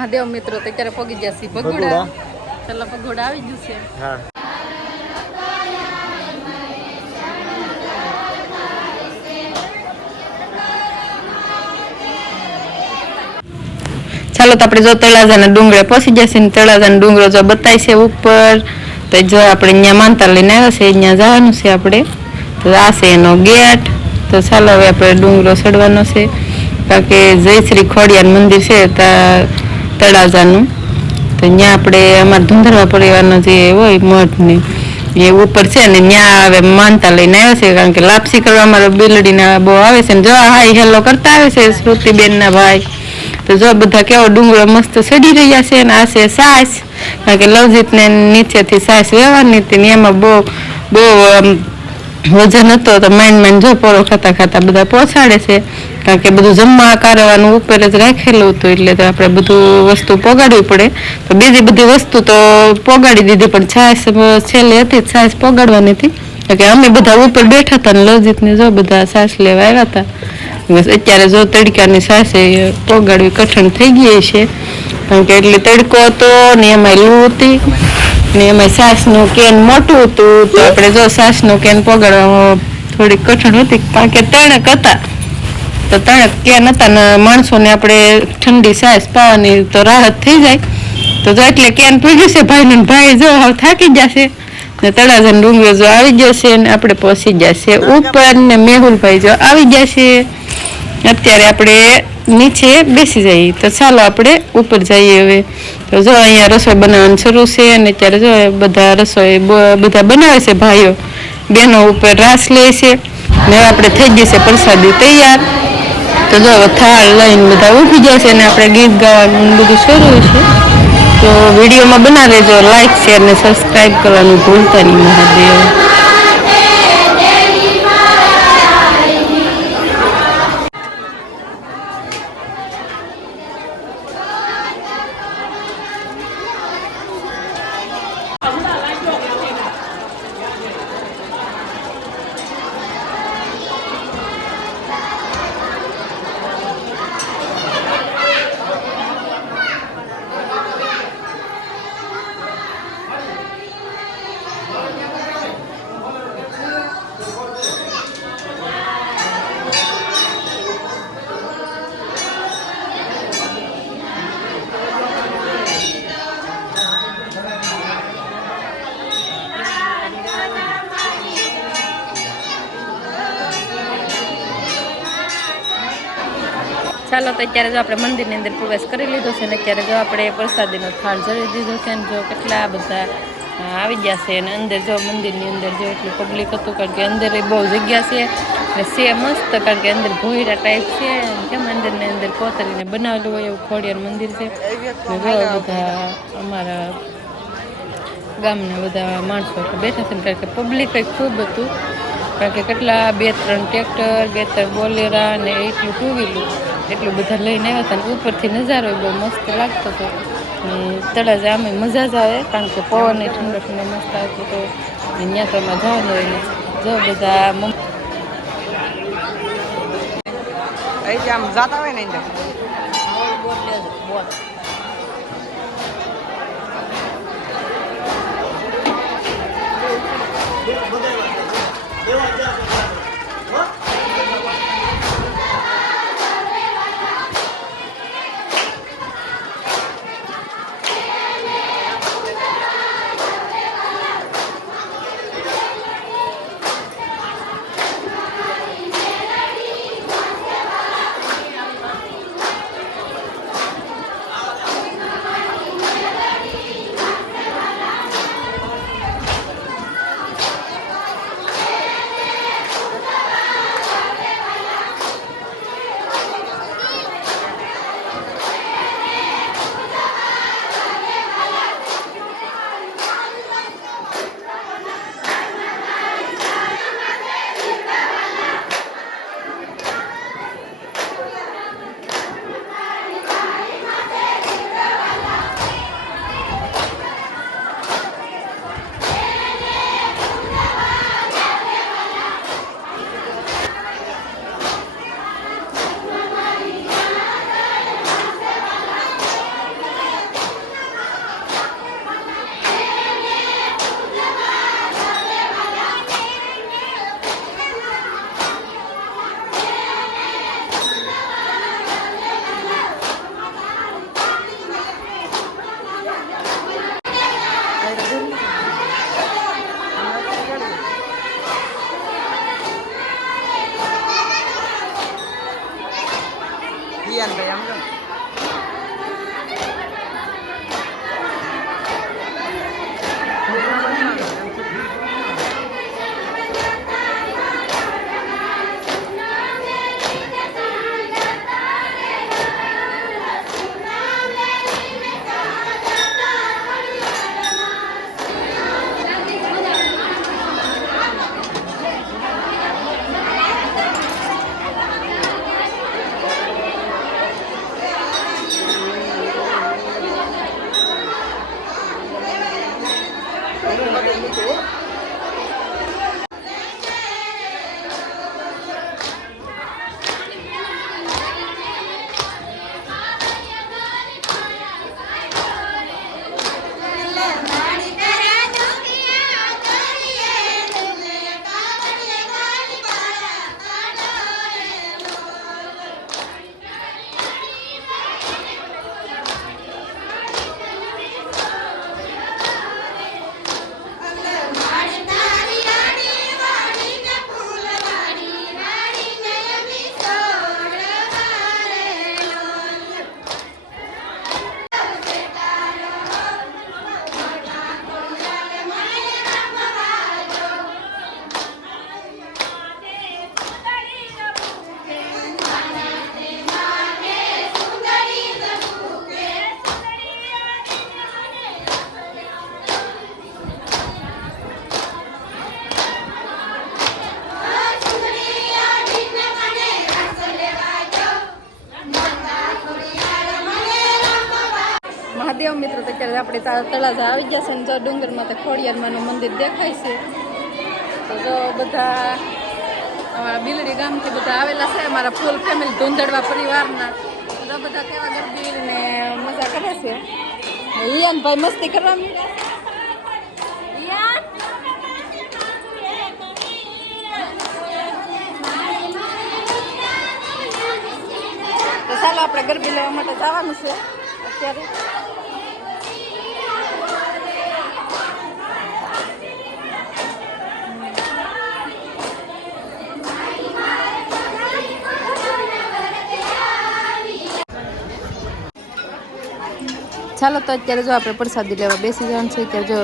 મહાદેવ મિત્રો તો અત્યારે પગી જશે ભગોડા ચાલો ભગોડા આવી ગયું છે હા ચાલો તો આપણે જો તળાજાના ડુંગરે પહોંચી જશે ને તળાજાનો ડુંગરો જો બતાય છે ઉપર તો જો આપણે અહીંયા માનતા લઈને આવ્યા છે અહીંયા જવાનું છે આપણે તો આ છે એનો ગેટ તો ચાલો હવે આપણે ડુંગરો ચડવાનો છે કારણ કે જય શ્રી ખોડિયાર મંદિર છે તળાજાનું તો ત્યાં આપણે અમારા ધુંધરવા પરિવારનો જે હોય મઠ ને એ ઉપર છે ને ત્યાં હવે માનતા લઈને આવ્યા છે કારણ કે લાપસી કરવા અમારો બિલડીના બહુ આવે છે ને જો હાઈ હેલો કરતા આવે છે શ્રુતિબેનના ભાઈ તો જો બધા કેવો ડુંગરો મસ્ત ચડી રહ્યા છે ને આ છે સાસ કારણ કે લવજીતને નીચેથી સાસ વ્યવહારની હતી ને એમાં બહુ વજન હતો તો માંડ જો પોરો ખાતા બધા પહોંચાડે છે કારણ કે બધું જમવા કારવાનું ઉપર જ રાખેલું હતું એટલે તો આપણે બધું વસ્તુ પોગાડવી પડે તો બીજી બધી વસ્તુ તો પોગાડી દીધી પણ છાશ છેલ્લે હતી છાશ પોગાડવાની હતી કારણ કે અમે બધા ઉપર બેઠા હતા ને લવજીતને જો બધા છાશ લેવા આવ્યા હતા અત્યારે જો તડકાની સાસે પોગાડવી કઠણ થઈ ગઈ છે કારણ કે એટલે તડકો હતો ને એમાં લૂ હતી ને એમાં સાસનું કેન મોટું હતું તો આપણે જો સાસનું કેન પોગાડવામાં થોડીક કઠણ હતી કારણ કે તણક હતા તો તણક કેન હતા ને માણસોને આપણે ઠંડી સાસ પાવાની તો રાહત થઈ જાય તો જો એટલે કેન પૂગ્યું છે ભાઈ ને ભાઈ જો હવે થાકી જશે ને તળાજાનો ડુંગરો જો આવી જશે ને આપણે પહોંચી જશે ઉપર ને મેહુલભાઈ જો આવી જશે અત્યારે આપણે નીચે બેસી જઈએ તો ચાલો આપણે ઉપર જઈએ હવે તો જો અહીંયા રસોઈ બનાવવાનું શરૂ છે અને અત્યારે જો બધા રસોઈ બધા બનાવે છે ભાઈઓ બહેનો ઉપર રાસ લે છે ને આપણે થઈ જશે પ્રસાદી તૈયાર તો જો થાળ લઈને બધા ઊભી જશે અને આપણે ગીત ગાવાનું બધું શરૂ છે તો વિડીયોમાં બનાવી લેજો લાઈક શેર ને સબસ્ક્રાઈબ કરવાનું ભૂલતા નહીં મહાદેવ ચાલો તો અત્યારે જો આપણે મંદિરની અંદર પ્રવેશ કરી લીધો છે ને અત્યારે જો આપણે પ્રસાદીનો થાળ જરી દીધો છે ને જો કેટલા બધા આવી ગયા છે અને અંદર જો મંદિરની અંદર જો એટલું પબ્લિક હતું કારણ કે અંદર બહુ જગ્યા છે ને છે મસ્ત કારણ કે અંદર ભોયરા ટાઈપ છે કેમ અંદરને અંદર કોતરીને બનાવેલું હોય એવું ખોડિયાર મંદિર છે ને જો બધા અમારા ગામના બધા માણસો બેઠા છે ને કારણ કે પબ્લિક ખૂબ હતું કારણ કે કેટલા 2-3 ટ્રેક્ટર 2-3 બોલેરા ને એટલું ટુ વ્હીલું એટલું બધા લઈને આવ્યા હતા ને ઉપરથી નજારો બહુ મસ્ત લાગતો હતો ને તળાજા આમે મજા જ આવે કારણ કે પવન ઠંડો ઠંડો મસ્ત આવતો હતો ને ત્યાં તો એમાં જવાનું હોય ને જો બધા આમ જાતા હોય ને મહાદેવ મિત્રો તો અત્યારે આપણે તળાજા આવી ગયા છે ને જો ડુંગરમાં તો ખોડિયારમાંનું મંદિર દેખાય છે. તો જો બધા અમારા બિલડી ગામથી બધા આવેલા છે, અમારા ફૂલ ફેમિલી ધૂંધળવા પરિવારના. તો બધા કેવા ગરબી ને મજા કરે છે. ઈયાનભાઈ મસ્તી કરવા માંડ્યા. તો ચાલો આપણે ગરબી લેવા માટે જવાનું છે અત્યારે. ચાલો તો અત્યારે જો આપણે પ્રસાદી લેવા બેસી જવાનું છે. અત્યારે જો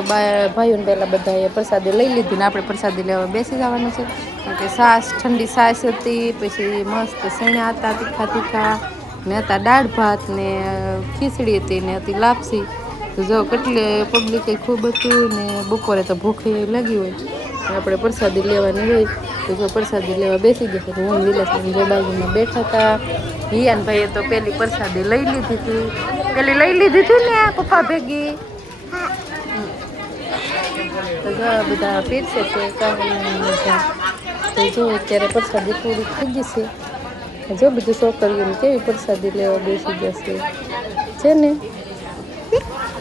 ભાઈઓને પહેલાં બધાએ પ્રસાદી લઈ લીધી ને આપણે પ્રસાદી લેવા બેસી જવાનું છે. કારણ કે છાશ, ઠંડી છાશ હતી, પછી મસ્ત સૈણા હતા તીખા તીખા ને હતા દાળ ભાત ને ખીચડી હતી ને હતી લાપસી. તો જો કેટલી પબ્લિક ખૂબ હતું ને બપોરે તો ભૂખે લાગી હોય આપણે પ્રસાદી લેવાની હોય. તો જો પ્રસાદી લેવા બેસી ગયા તો હું વિલાસબેન જે બાજુમાં બેઠા હતા. હિયાનભાઈએ તો પેલી પ્રસાદી લઈ લીધી હતી. પેલી લઈ લીધી હતી ને પપ્પા ભેગી. તો જો બધા પીરસે છે તો જો અત્યારે પ્રસાદી પૂરી થઈ ગઈ છે. જો બધું છોકરીઓને કેવી પ્રસાદી લેવા બેસી જશે છે ને.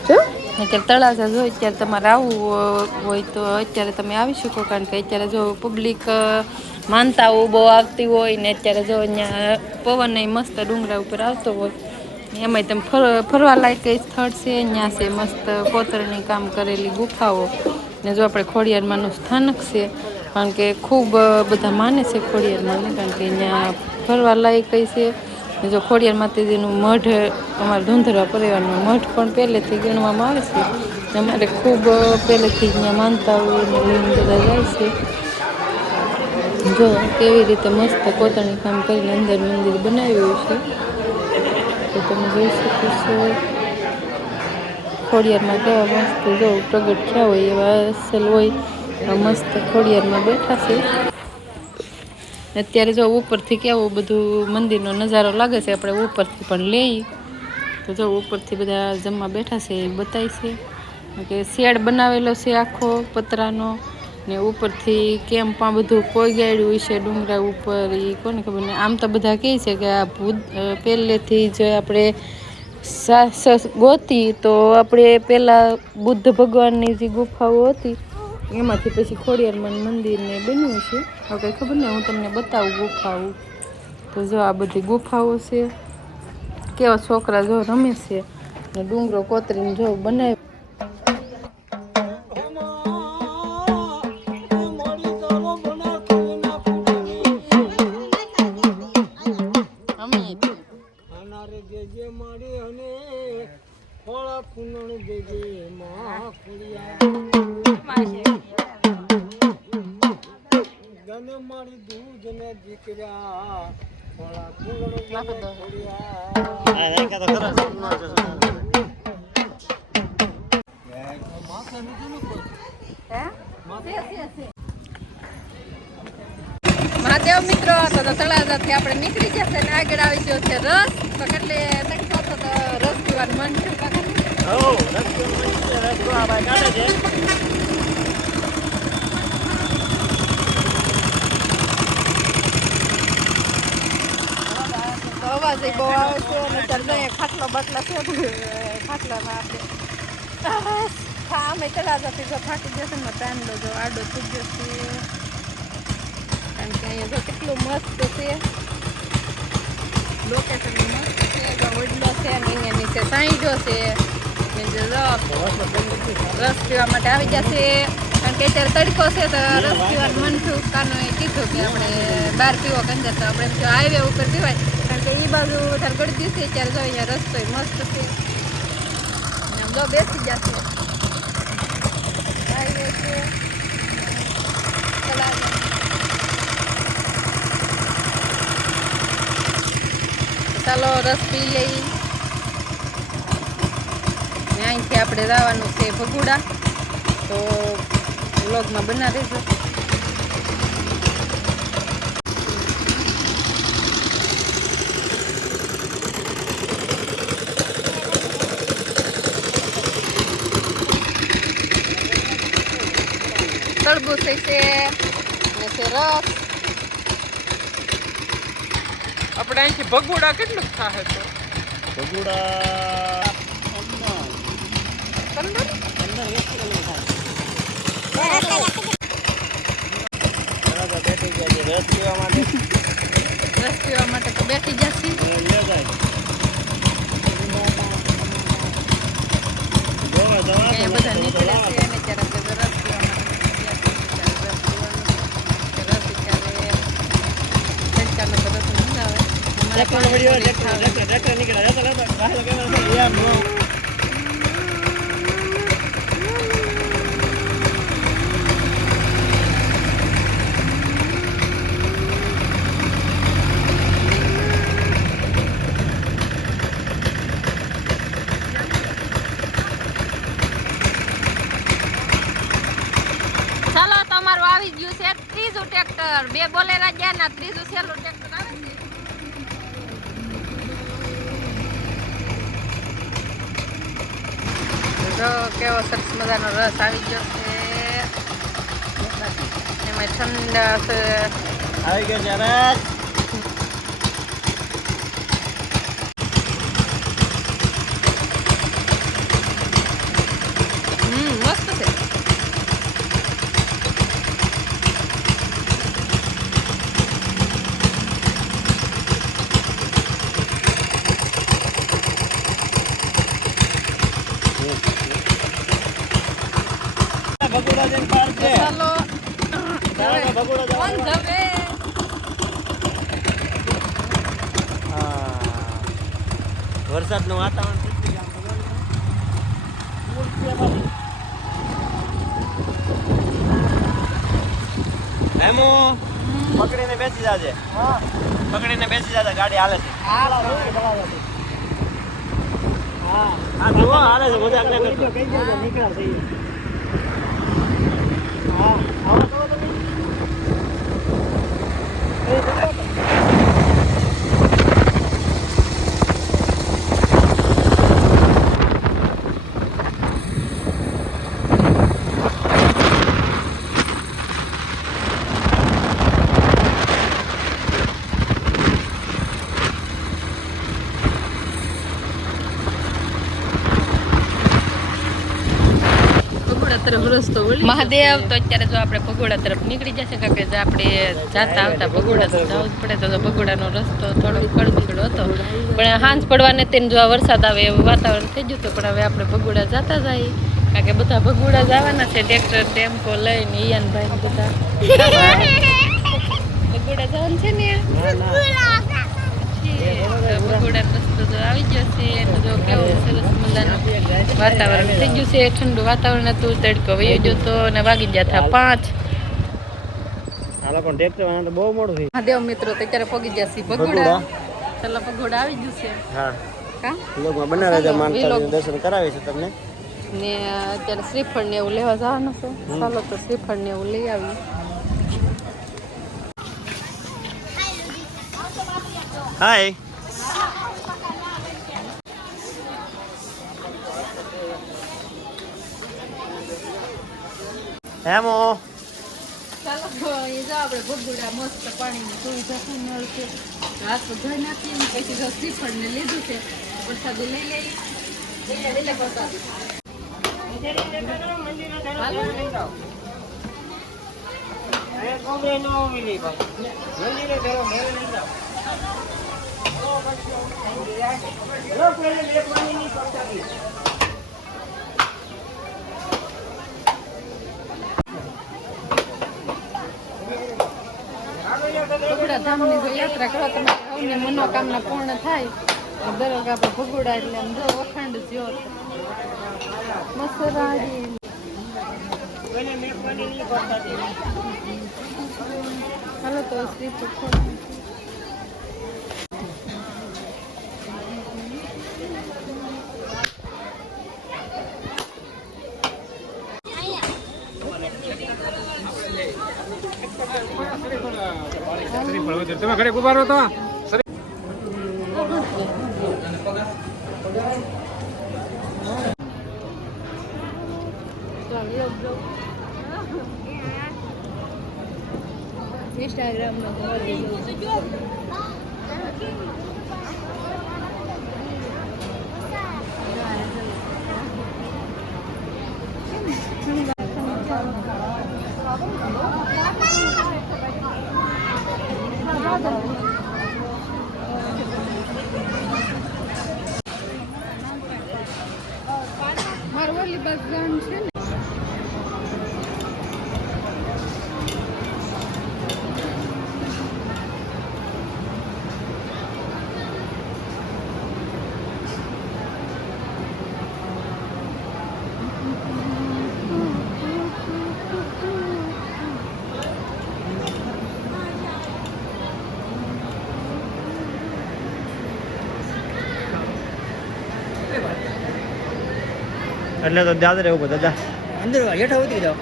જો અત્યારે તળાજા જો અત્યારે તમારે આવવું હોય તો અત્યારે તમે આવી શકો. કારણ કે અત્યારે જો પબ્લિક માનતાઓ બહુ આવતી હોય ને અત્યારે જો અહીંયા પવન મસ્ત ડુંગરા ઉપર આવતો હોય એમાંય તમે ફરવા લાયક સ્થળ છે. અહીંયા છે મસ્ત કોતરણી કામ કરેલી ગુફાઓ ને જો આપણે ખોડિયારમાંનું સ્થાનક છે. કારણ કે ખૂબ બધા માને છે ખોડિયારમાંને. કારણ કે અહીંયા ફરવા લાયક છે. જો ખોડિયાર માતાજીનું મઢ અમારા ધૂંધળવા પરિવારનું મઢ પણ પહેલેથી ગણવામાં આવે છે. અમારે ખૂબ પહેલેથી અહીંયા માનતાઓ લઈને બધા જાય છે. જો કેવી રીતે મસ્ત કોતરણી કામ કરીને અંદર મંદિર બનાવ્યું છે. તો તમે જોઈ શકો છો ખોડિયારમાં કેવા મસ્ત જો પ્રગટ થયા હોય એવા અસલ હોય મસ્ત ખોડિયારમાં બેઠા છે. અત્યારે જો ઉપરથી કેવું બધું મંદિરનો નજારો લાગે છે. આપણે ઉપરથી પણ લઈ તો જો ઉપરથી બધા જમવા બેઠા છે એ બતાય છે કે શેડ બનાવેલો છે આખો પતરાનો ને ઉપરથી કેમ પણ બધું પોગાડ્યું છે ડુંગરા ઉપર એ કોને ખબર ને. આમ તો બધા કહે છે કે આ ભૂત પહેલેથી જ આપણે ગોતી તો આપણે પહેલાં બુદ્ધ ભગવાનની જે ગુફાઓ હતી એમાંથી પછી ખોડિયારમાં મંદિરને બન્યું છે. હવે કંઈ ખબર નહીં, હું તમને બતાવું ગુફાઓ. તો જો આ બધી ગુફાઓ છે. કેવા છોકરા જો રમે છે ને ડુંગરો કોતરીને જો બનાવ્યો. મારી દૂધ ને દીકરા થોડા ફૂલણ મહાદેવ મિત્રો તો તળાજાથી આપણે નીકળી ગયા છે ને આગળ આવી ગયો છે રસ. તો કેટલે તકતો તો રસ પીવાનું મન છે. અવાજ બહુ આવે છે અને ત્યાં ખાટલો બાટલા છે. ખાટલામાં આપણે અમે તળાજાથી જો થાકી જશે ને ટાઈમ જો આડો થઈ જશે. કારણ કે અહીંયા જો કેટલું મસ્ત છે લોકેશન. મસ્ત છે વડલો છે અને અહીંયા નીચે સાંઈડો છે. રસ પીવા માટે આવી જશે. કારણ કે અત્યારે તડકો છે તો રસ પીવાનું મન થયું. કાનો એ કીધું કે આપણે બહાર પીવો કંજર તો આપણે જો હાઈવે ઉપર પીવાય. કારણ કે એ બાજુ વધારે ગળદી છે ત્યારે જો અહીંયા રસ્તો મસ્ત છે. આમ જો બેસી જશે હાઈવે છે. ચાલો રસ પી લઈ. અહીંથી આપણે જવાનું છે ભગુડા. તો વ્લોગમાં બના રહેજો. કળબુ થઈ છે ને છે રસ. આપણે અહીંથી ભગુડા કેટલું થાય તો ભગુડા 15 બેઠી ગયા છે રસ પીવા માટે. રસ પીવા માટે તો બેઠી જશે. અહીંયા બધા નીકળે છે અને ત્યારે બધા રસ પીવા માટે ગયા છે. ત્યારે રસ પીવાનું છે. રસ ત્યારે સંચાલક રસ મંગાવે. ચાલો તમારું આવી ગયું છે ત્રીજું ટ્રેક્ટર. 2 બોલેરા ગયા ના ત્રીજું છેલ્લું ટ્રેક્ટર આવે છે. જો કેવો સરસ મજાનો રસ આવી ગયો છે. એમાં ઠંડા છે. આવી ગયો છે રસ. મસ્ત છે. ભગુડા જઈને પાર છે. ચાલો ભગુડા કોણ જવે? વરસાદનું વાતાવરણ થઈ ગયું. હેમો પકડીને બેસી જાજે. પકડીને બેસી જાજે, ગાડી હાલે છે. હા જુઓ હાલે છે. મજાક ન કરતો. નીકળ્યા થઈ. હા આવો તો તમે. મહાદેવ તો અત્યારે જો આપણે ભગોડા તરફ નીકળી જશે કારણ કે જે આપણે જાતા આવતા ભગોડા તો જવું જ પડે. તો ભગોડાનો રસ્તો થોડો કડકડો હતો પણ હાંજ પડવાને તેને જો વરસાદ આવે એવું વાતાવરણ થઈ ગયું હતું. પણ હવે આપણે ભગોડા જતા જઈએ કારણ કે બધા ભગોડા જવાના છે. ટ્રેક્ટર ટેમ્પો લઈને ઈયાનભાઈ બધા ભગોડા જવાનું છે ને. ભગોડા રસ્તો તો આવી ગયો છે. જો કેવો સરસ મજાનું વાતાવરણ થઈ ગયું છે. ઠંડુ વાતાવરણ હતું. તડકો વયો ગયો હતો અને વાગી ગયા હતા 5. હાલો પણ ટ્રેક્ટર વાળા તો બહુ મોડું થઈ. મહાદેવ મિત્રો તો અત્યારે પગી ગયા છે ભગોડા. ચાલો ભગોડા આવી ગયું છે. હા કા લોકોમાં બનારાજા માનતાજીનું દર્શન કરાવે છે તમને. ને અત્યારે શ્રીફળ ને એવું લેવા જવાનું છે. ચાલો તો શ્રીફળ ને એવું લઈ આવી. હાય હેમો ચાલો એ જો આપણે ભગોડા મસ્ત પાણીની સુવિધા છે. નળ છે. હાથ ધોઈ નાખીએ ને પછી જો શ્રીફળ ને લીધું છે. પ્રસાદી લઈ લઈ. ભગોડા ધામની જો યાત્રા કરો તમે સૌની મનોકામના પૂર્ણ થાય. દરેક આપણે ભગોડા એટલે આમ જો અખંડ જ્યોત મસરાડી. હાલો તો શ્રી તમે ઘરે ઉભા રહો તો ઇન્સ્ટાગ્રામમાં મારું ઓલી બસ ગામ છે ને એટલે તો દાદા રહેવું દાદા અંદર હેઠા ઉતરી જાઓ.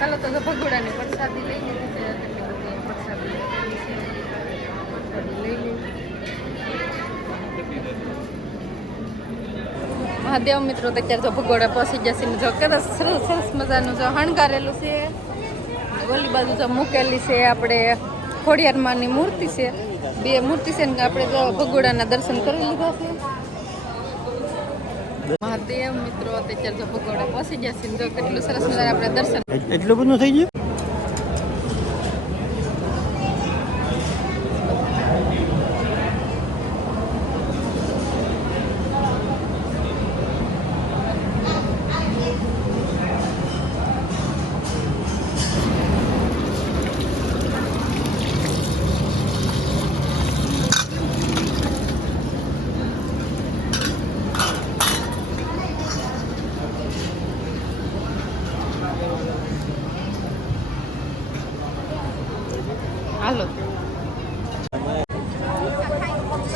ચાલો તો ભગોડાની પ્રસાદી લઈ લીધી છે પ્રસાદી લઈ લીધી. મહાદેવ મિત્રો તો અત્યારે જો ભગોડા પહોંચી જશે ને જો સરસ સરસ મજાનું જો હણગારેલું છે. ઓલી બાજુ જો મૂકેલી છે આપણે ખોડિયારમાંની મૂર્તિ છે. બે મૂર્તિ છે ને આપણે જો ભગોડાના દર્શન કરી લીધા છે. મહાદેવ મિત્રો અત્યારે જો ભગોડા પહોંચી જશે ને જો કેટલું સરસ મજાનું આપણે દર્શન. એટલું બધું થઈ ગયું. હાલો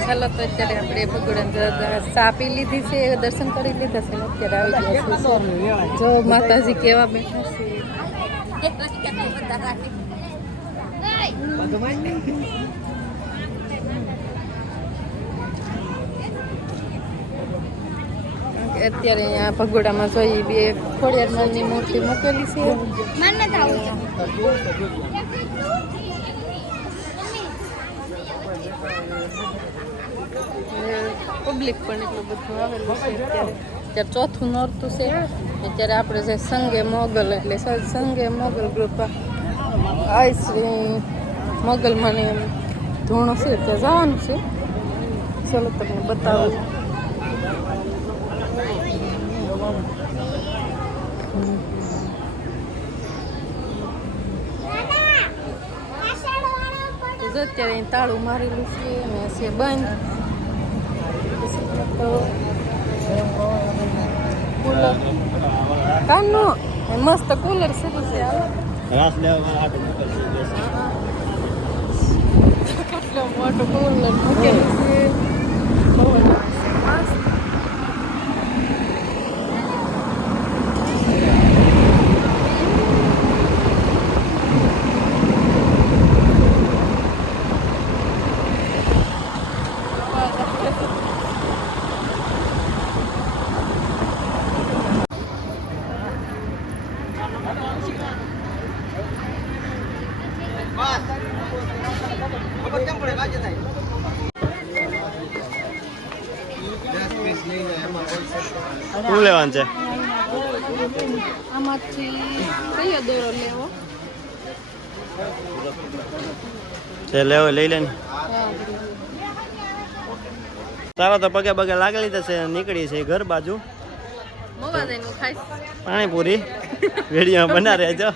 ચાલો તો અત્યારે આપણે ભગોડા ચા પી લીધી છે, દર્શન કરી લીધા છે ને અત્યારે આવી ગયા છે. જો માતાજી કેવા બેઠા છે. અત્યારે અહીંયા ભગોડામાં જોઈ બે ખોડિયારમાંની મૂર્તિ મૂકેલી છે. પબ્લિક પણ એટલું બધું આવેલું છે. અત્યારે ચોથું નોરતું છે. અત્યારે આપણે જે સંગે મોગલ એટલે સંગે મોગલ ગ્રુપ આઈ શ્રી મોગલમાં એમ ધૂણો છે ત્યાં જવાનું છે. ચાલો તમને બતાવું. અત્યારે અહીં તાળું મારેલું છે અને છે બંધ. કુલર કાનો મસ્ત કુલર સરસ છે. રાસ લેવા કેટલો મોટો કુલર મૂકેલું છે. શું લેવાનું છે? આમાંથી કયો દોરો લેવો? જે લેવો લઈ લે ને. તારા તો પગે પગે લાગેલી થશે નીકળી છે ઘર બાજુ. મોવા દઈને હું ખાઈશ પાણીપુરી વિડીયો બના રહેજો